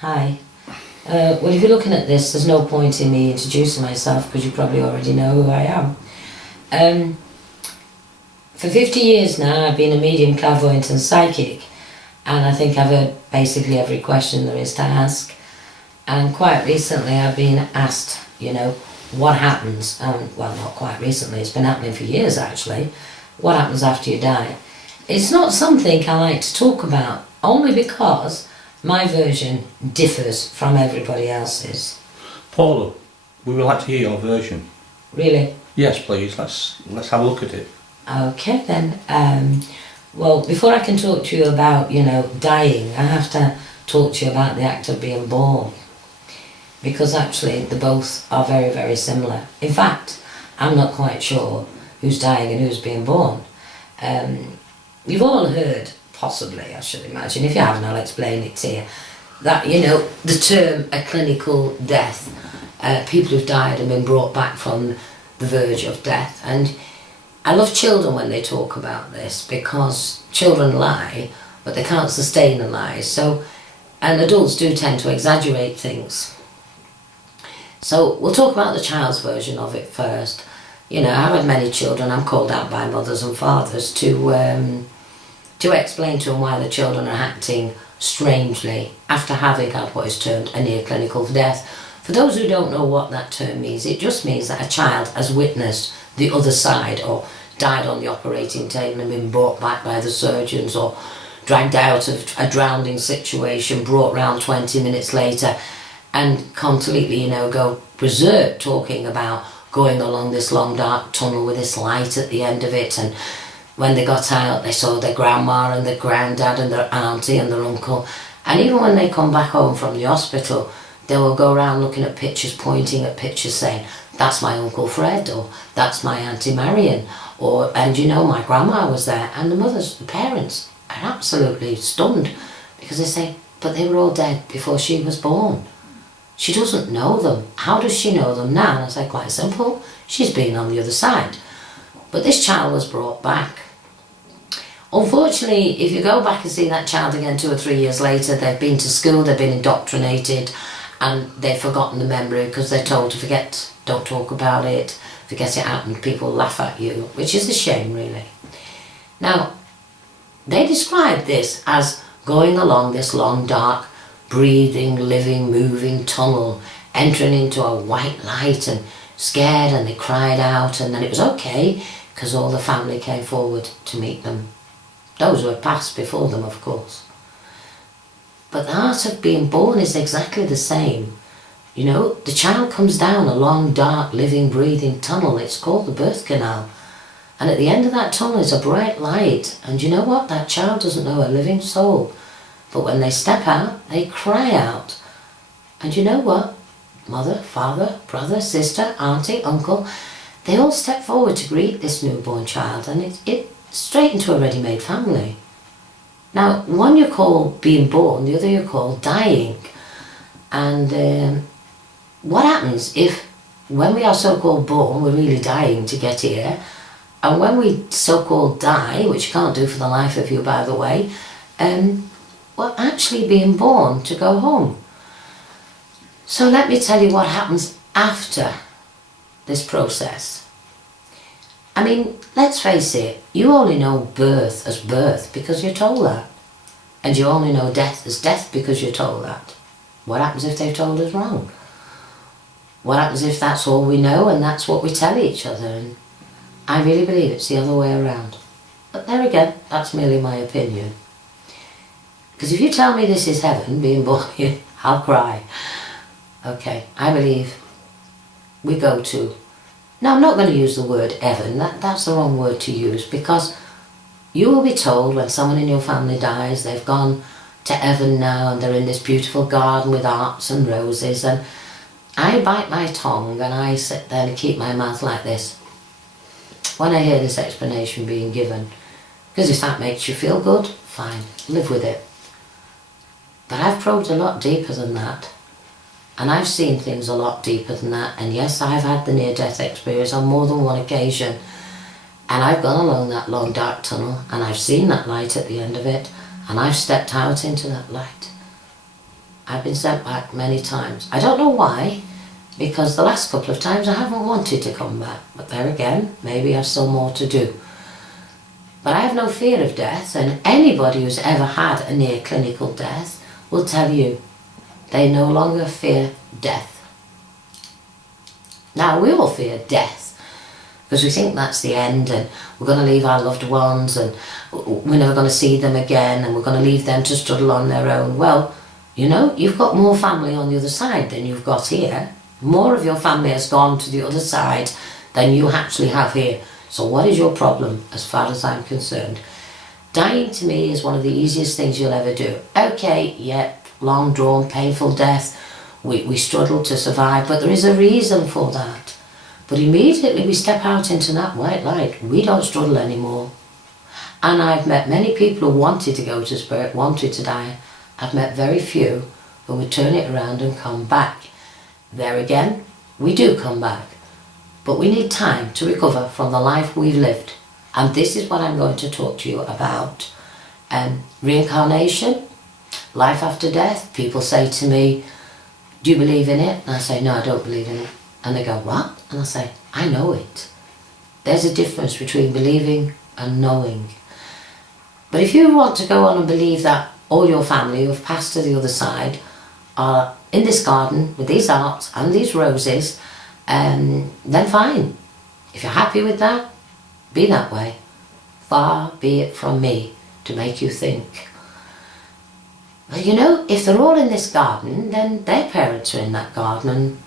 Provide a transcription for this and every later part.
Hi. Well, if you're looking at this, there's no point in me introducing myself because you probably already know who I am. Um, for 50 years now, I've been a medium, clairvoyant and psychic, and I think I've heard basically every question there is to ask. And quite recently I've been asked, what happens, well, not quite recently, it's been happening for years actually, what happens after you die. It's not something I like to talk about, only because my version differs from everybody else's. Paula, we would like to hear your version. Really? Yes, please. Let's have a look at it. Okay then. Well, before I can talk to you about, dying, I have to talk to you about the act of being born. Because actually, the both are very, very similar. In fact, I'm not quite sure who's dying and who's being born. You've all heard, possibly, I should imagine, if you haven't, I'll explain it to you, that, the term a clinical death, people who've died and been brought back from the verge of death. And I love children when they talk about this, because children lie, but they can't sustain a lie. So, and adults do tend to exaggerate things. So we'll talk about the child's version of it first. I've had many children. I'm called out by mothers and fathers to explain to them why the children are acting strangely after having had what is termed a near clinical death. For those who don't know what that term means, it just means that a child has witnessed the other side, or died on the operating table and been brought back by the surgeons, or dragged out of a drowning situation, brought round 20 minutes later, and completely, go berserk talking about going along this long dark tunnel with this light at the end of it. And when they got out, they saw their grandma and their granddad and their auntie and their uncle. And even when they come back home from the hospital, they will go around looking at pictures, pointing at pictures, saying, that's my Uncle Fred, or that's my Auntie Marion, and my grandma was there. And the parents are absolutely stunned, because they say, but they were all dead before she was born. She doesn't know them. How does she know them now? And I say, quite simple. She's been on the other side. But this child was brought back. Unfortunately, if you go back and see that child again 2 or 3 years later, they've been to school, they've been indoctrinated, and they've forgotten the memory because they're told to forget, don't talk about it, forget it happened, people laugh at you, which is a shame, really. Now, they describe this as going along this long, dark, breathing, living, moving tunnel, entering into a white light, and scared, and they cried out, and then it was okay because all the family came forward to meet them. Those who had passed before them, of course. But the art of being born is exactly the same. The child comes down a long, dark, living, breathing tunnel. It's called the birth canal. And at the end of that tunnel is a bright light. And you know what? That child doesn't know a living soul. But when they step out, they cry out. And you know what? Mother, father, brother, sister, auntie, uncle, they all step forward to greet this newborn child, and it's straight into a ready-made family. Now, one you call being born, the other you call dying. And what happens if, when we are so-called born, we're really dying to get here, and when we so-called die, which you can't do for the life of you, by the way, well, actually being born to go home. So let me tell you what happens after this process. I mean, let's face it, you only know birth as birth because you're told that. And you only know death as death because you're told that. What happens if they've told us wrong? What happens if that's all we know and that's what we tell each other? And I really believe it's the other way around. But there again, that's merely my opinion. Because if you tell me this is heaven, being born here, I'll cry. Okay, I believe we go to... Now, I'm not going to use the word heaven. That's the wrong word to use, because you will be told when someone in your family dies, they've gone to heaven now and they're in this beautiful garden with hearts and roses, and I bite my tongue and I sit there and keep my mouth like this when I hear this explanation being given. Because if that makes you feel good, fine, live with it. But I've probed a lot deeper than that. And I've seen things a lot deeper than that. And yes, I've had the near-death experience on more than one occasion. And I've gone along that long dark tunnel and I've seen that light at the end of it. And I've stepped out into that light. I've been sent back many times. I don't know why, because the last couple of times I haven't wanted to come back. But there again, maybe I've still more to do. But I have no fear of death, and anybody who's ever had a near clinical death will tell you they no longer fear death. Now, we all fear death, because we think that's the end, and we're going to leave our loved ones, and we're never going to see them again, and we're going to leave them to struggle on their own. Well, you know, you've got more family on the other side than you've got here. More of your family has gone to the other side than you actually have here. So what is your problem, as far as I'm concerned? Dying to me is one of the easiest things you'll ever do. Okay, yeah, long drawn, painful death. We struggle to survive, but there is a reason for that. But immediately we step out into that white light, we don't struggle anymore. And I've met many people who wanted to go to spirit, wanted to die. I've met very few who would turn it around and come back. There again, we do come back. But we need time to recover from the life we've lived. And this is what I'm going to talk to you about. Reincarnation, life after death. People say to me, do you believe in it? And I say, no, I don't believe in it. And they go, what? And I say, I know it. There's a difference between believing and knowing. But if you want to go on and believe that all your family who have passed to the other side are in this garden with these arts and these roses, then fine. If you're happy with that, be that way. Far be it from me to make you think. But you know, if they're all in this garden, then their parents are in that garden, and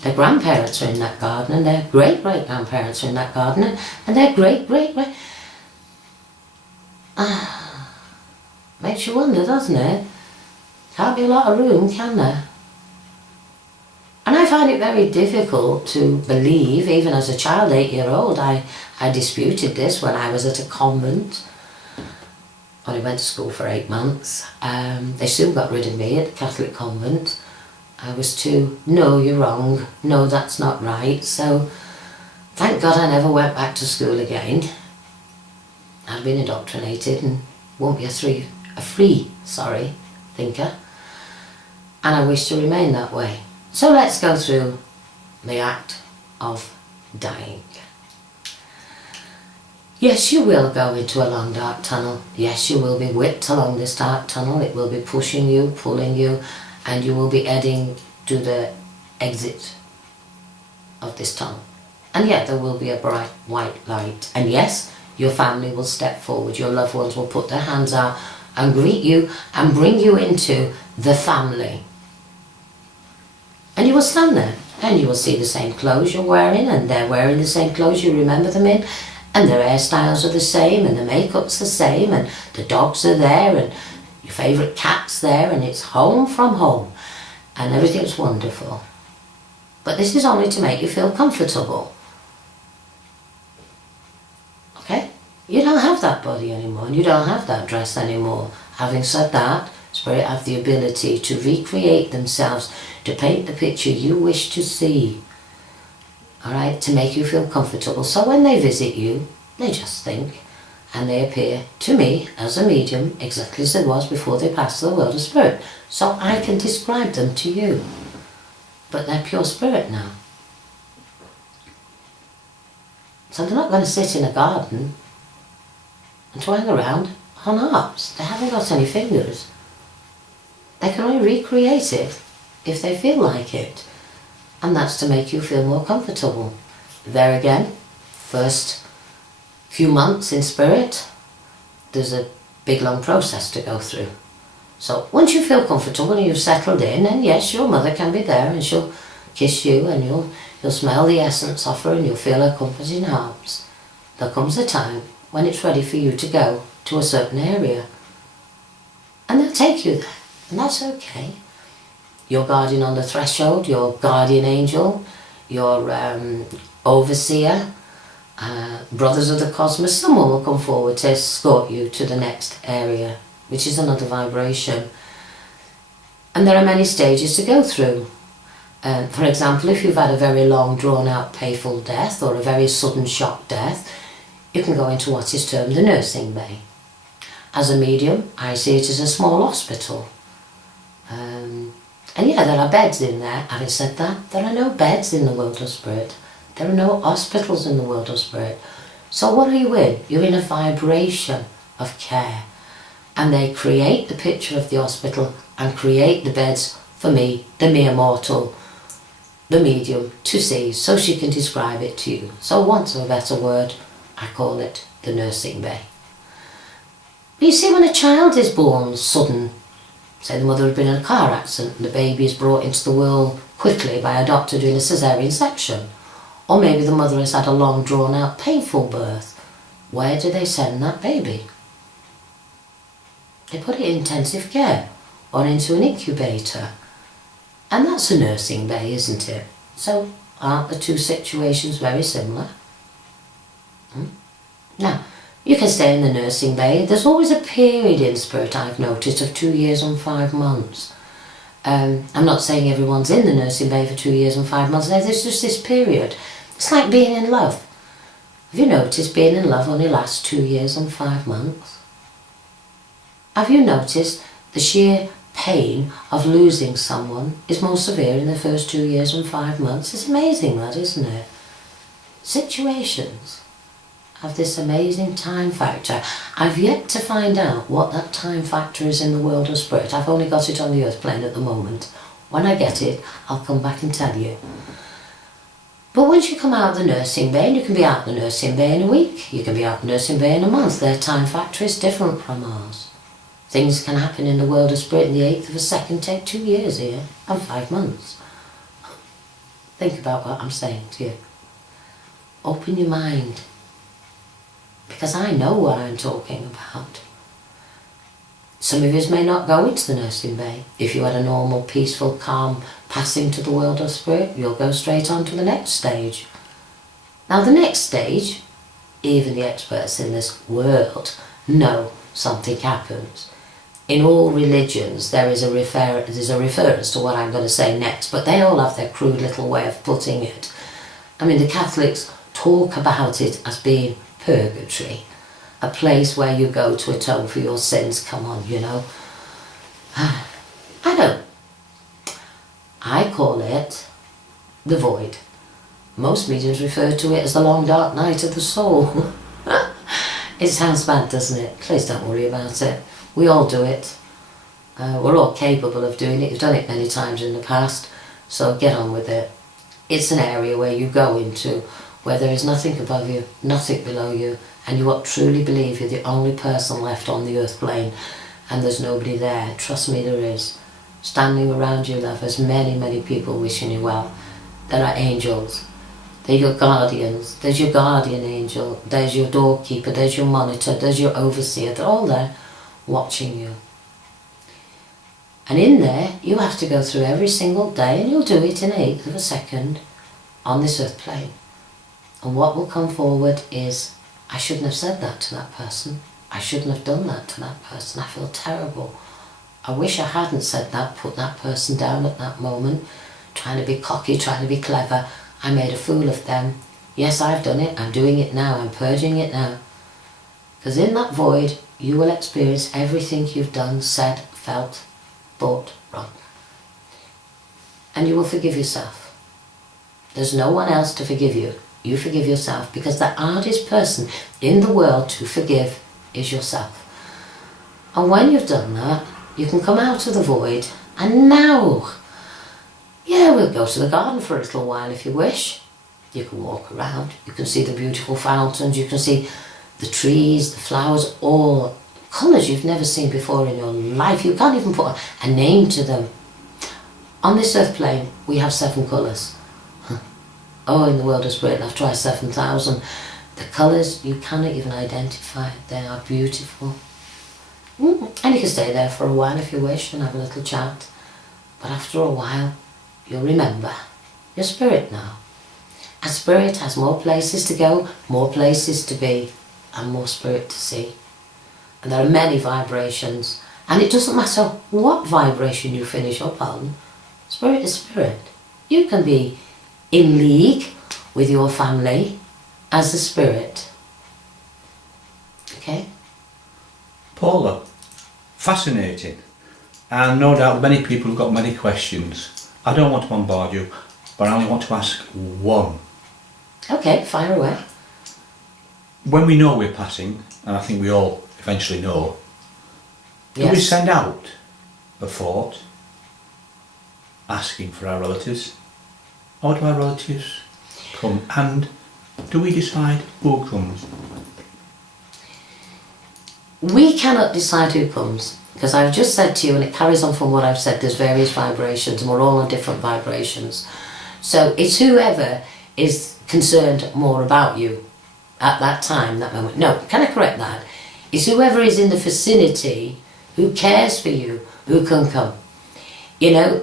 their grandparents are in that garden, and their great-great-grandparents are in that garden, and their great-great-great... Makes you wonder, doesn't it? Can't be a lot of room, can there? And I find it very difficult to believe, even as a child, 8-year-old, I disputed this when I was at a convent. Only went to school for 8 months. They soon got rid of me at the Catholic convent. I was too, no, you're wrong, no, that's not right. So, thank God I never went back to school again. I'd been indoctrinated and won't be a free thinker. And I wish to remain that way. So let's go through the act of dying. Yes, you will go into a long dark tunnel. Yes, you will be whipped along this dark tunnel. It will be pushing you, pulling you, and you will be heading to the exit of this tunnel. And yet there will be a bright white light. And yes, your family will step forward. Your loved ones will put their hands out and greet you and bring you into the family. And you will stand there and you will see the same clothes you're wearing, and they're wearing the same clothes you remember them in, and their hairstyles are the same, and the makeup's the same, and the dogs are there, and your favourite cat's there, and it's home from home, and everything's wonderful. But this is only to make you feel comfortable. Okay? You don't have that body anymore, and you don't have that dress anymore. Having said that, Spirit have the ability to recreate themselves, to paint the picture you wish to see. Alright, to make you feel comfortable. So when they visit you, they just think, and they appear to me as a medium, exactly as it was before they passed to the world of spirit. So I can describe them to you. But they're pure spirit now. So they're not going to sit in a garden and twang around on harps. They haven't got any fingers. They can only recreate it if they feel like it. And that's to make you feel more comfortable. There again, first few months in spirit, there's a big long process to go through. So once you feel comfortable and you've settled in, and yes, your mother can be there and she'll kiss you and you'll smell the essence of her and you'll feel her comforting arms. There comes a time when it's ready for you to go to a certain area. And they'll take you there, and that's okay. Your guardian on the threshold, your guardian angel, your overseer, brothers of the cosmos, someone will come forward to escort you to the next area, which is another vibration. And there are many stages to go through. For example, if you've had a very long, drawn-out, painful death or a very sudden shock death, you can go into what is termed the nursing bay. As a medium, I see it as a small hospital. And yeah, there are beds in there. Having said that, there are no beds in the world of spirit. There are no hospitals in the world of spirit. So what are you in? You're in a vibration of care. And they create the picture of the hospital and create the beds for me, the mere mortal, the medium, to see, so she can describe it to you. So want of a better word, I call it the nursing bay. But you see, when a child is born sudden, say the mother had been in a car accident and the baby is brought into the world quickly by a doctor doing a caesarean section, or maybe the mother has had a long drawn out painful birth, where do they send that baby? They put it in intensive care or into an incubator, and that's a nursing bay, isn't it? So aren't the two situations very similar? Now, you can stay in the nursing bay. There's always a period in spirit, I've noticed, of 2 years and 5 months. I'm not saying everyone's in the nursing bay for 2 years and 5 months. There's just this period. It's like being in love. Have you noticed being in love only lasts 2 years and 5 months? Have you noticed the sheer pain of losing someone is more severe in the first 2 years and 5 months? It's amazing that, isn't it? Situations have this amazing time factor. I've yet to find out what that time factor is in the world of spirit. I've only got it on the earth plane at the moment. When I get it, I'll come back and tell you. But once you come out of the nursing bay, and you can be out of the nursing bay in a week, you can be out of the nursing bay in a month, their time factor is different from ours. Things can happen in the world of spirit in the 8th of a second, take 2 years here, and 5 months. Think about what I'm saying to you. Open your mind. Because I know what I'm talking about. Some of you may not go into the nursing bay. If you had a normal, peaceful, calm passing to the world of spirit, you'll go straight on to the next stage. Now the next stage, even the experts in this world know something happens. In all religions there is there's a reference to what I'm going to say next, but they all have their crude little way of putting it. I mean, the Catholics talk about it as being purgatory, a place where you go to atone for your sins. Come on, you know. I don't. I call it the void. Most mediums refer to it as the long dark night of the soul. It sounds bad, doesn't it? Please don't worry about it. We all do it. We're all capable of doing it. You've done it many times in the past, so get on with it. It's an area where you go into where there is nothing above you, nothing below you, and you truly believe you're the only person left on the earth plane, and there's nobody there. Trust me, there is. Standing around you, love, there's many, many people wishing you well. There are angels. They're your guardians. There's your guardian angel. There's your doorkeeper. There's your monitor. There's your overseer. They're all there watching you. And in there, you have to go through every single day, and you'll do it in 1/8 of a second on this earth plane. And what will come forward is, I shouldn't have said that to that person. I shouldn't have done that to that person. I feel terrible. I wish I hadn't said that, put that person down at that moment, trying to be cocky, trying to be clever. I made a fool of them. Yes, I've done it. I'm doing it now. I'm purging it now. Because in that void, you will experience everything you've done, said, felt, thought wrong. And you will forgive yourself. There's no one else to forgive you. You forgive yourself, because the hardest person in the world to forgive is yourself. And when you've done that, you can come out of the void, and now, yeah, we'll go to the garden for a little while if you wish. You can walk around, you can see the beautiful fountains, you can see the trees, the flowers, all colours you've never seen before in your life. You can't even put a name to them. On this earth plane, we have 7 colours. Oh, in the world of spirit, I've tried 7,000. The colours, you cannot even identify. They are beautiful. And you can stay there for a while if you wish and have a little chat. But after a while, you'll remember your spirit now. And spirit has more places to go, more places to be, and more spirit to see. And there are many vibrations. And it doesn't matter what vibration you finish up on. Spirit is spirit. You can be in league with your family as a spirit. Okay? Paula, fascinating. And no doubt many people have got many questions. I don't want to bombard you, but I only want to ask one. Okay, fire away. When we know we're passing, and I think we all eventually know, do we Yes. send out a thought asking for our relatives? Or do our relatives come? And do we decide who comes? We cannot decide who comes, because I've just said to you, and it carries on from what I've said, there's various vibrations and we're all on different vibrations. So it's whoever is concerned more about you at that time, that moment. No, can I correct that? It's whoever is in the vicinity who cares for you who can come. You know,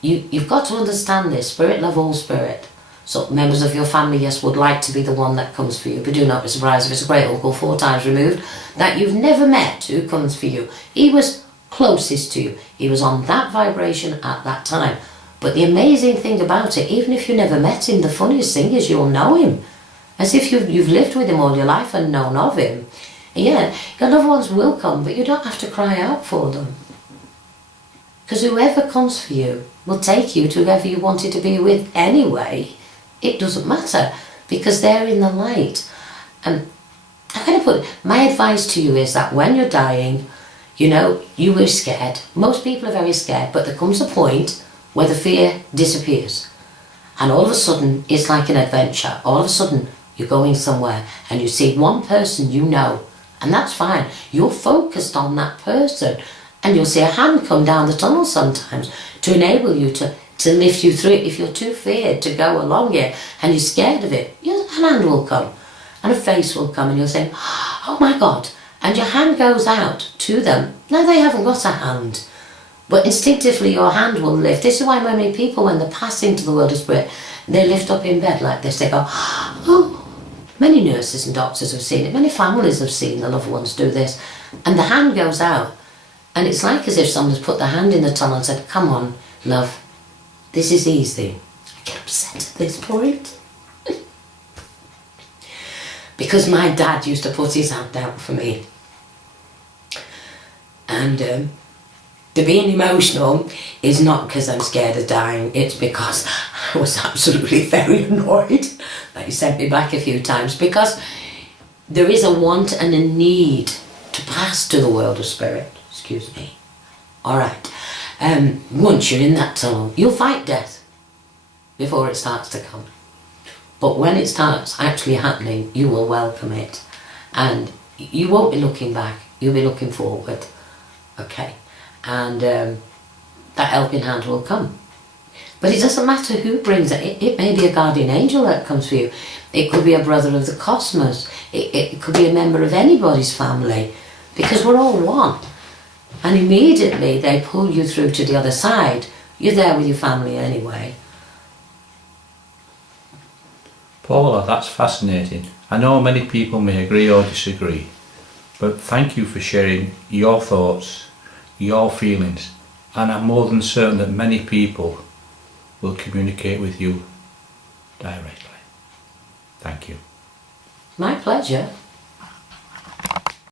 you've got to understand this. Spirit love all spirit. So members of your family, yes, would like to be the one that comes for you, but do not be surprised if it's a great uncle 4 times removed that you've never met who comes for you. He was closest to you. He was on that vibration at that time. But the amazing thing about it, even if you never met him, the funniest thing is you'll know him. As if you've lived with him all your life and known of him. Yeah, your loved ones will come, but you don't have to cry out for them. Because whoever comes for you will take you to whoever you wanted to be with anyway. It doesn't matter, because they're in the light. And how can I put it? My advice to you is that when you're dying, you know, you were scared. Most people are very scared, but there comes a point where the fear disappears. And all of a sudden, it's like an adventure. All of a sudden, you're going somewhere and you see one person you know, and that's fine. You're focused on that person, and you'll see a hand come down the tunnel sometimes to enable you to lift you through it. If you're too feared to go along it and you're scared of it, an hand will come and a face will come and you'll say, oh my God, and your hand goes out to them. Now they haven't got a hand, but instinctively your hand will lift. This is why many people, when they're passing to the world of spirit, they lift up in bed like this. They go, oh. Many nurses and doctors have seen it. Many families have seen the loved ones do this. And the hand goes out. And it's like as if someone's put their hand in the tunnel and said, come on, love, this is easy. I get upset at this point. Because my dad used to put his hand out for me. And the being emotional is not because I'm scared of dying. It's because I was absolutely very annoyed that he sent me back a few times, because there is a want and a need to pass to the world of spirit. Excuse me. Alright. Once you're in that tunnel, you'll fight death before it starts to come. But when it starts actually happening, you will welcome it. And you won't be looking back, you'll be looking forward. Okay. And that helping hand will come. But it doesn't matter who brings it. It may be a guardian angel that comes for you. It could be a brother of the cosmos. It could be a member of anybody's family. Because we're all one. And immediately they pull you through to the other side. You're there with your family anyway. Paula, that's fascinating. I know many people may agree or disagree, but thank you for sharing your thoughts, your feelings, and I'm more than certain that many people will communicate with you directly. Thank you. My pleasure.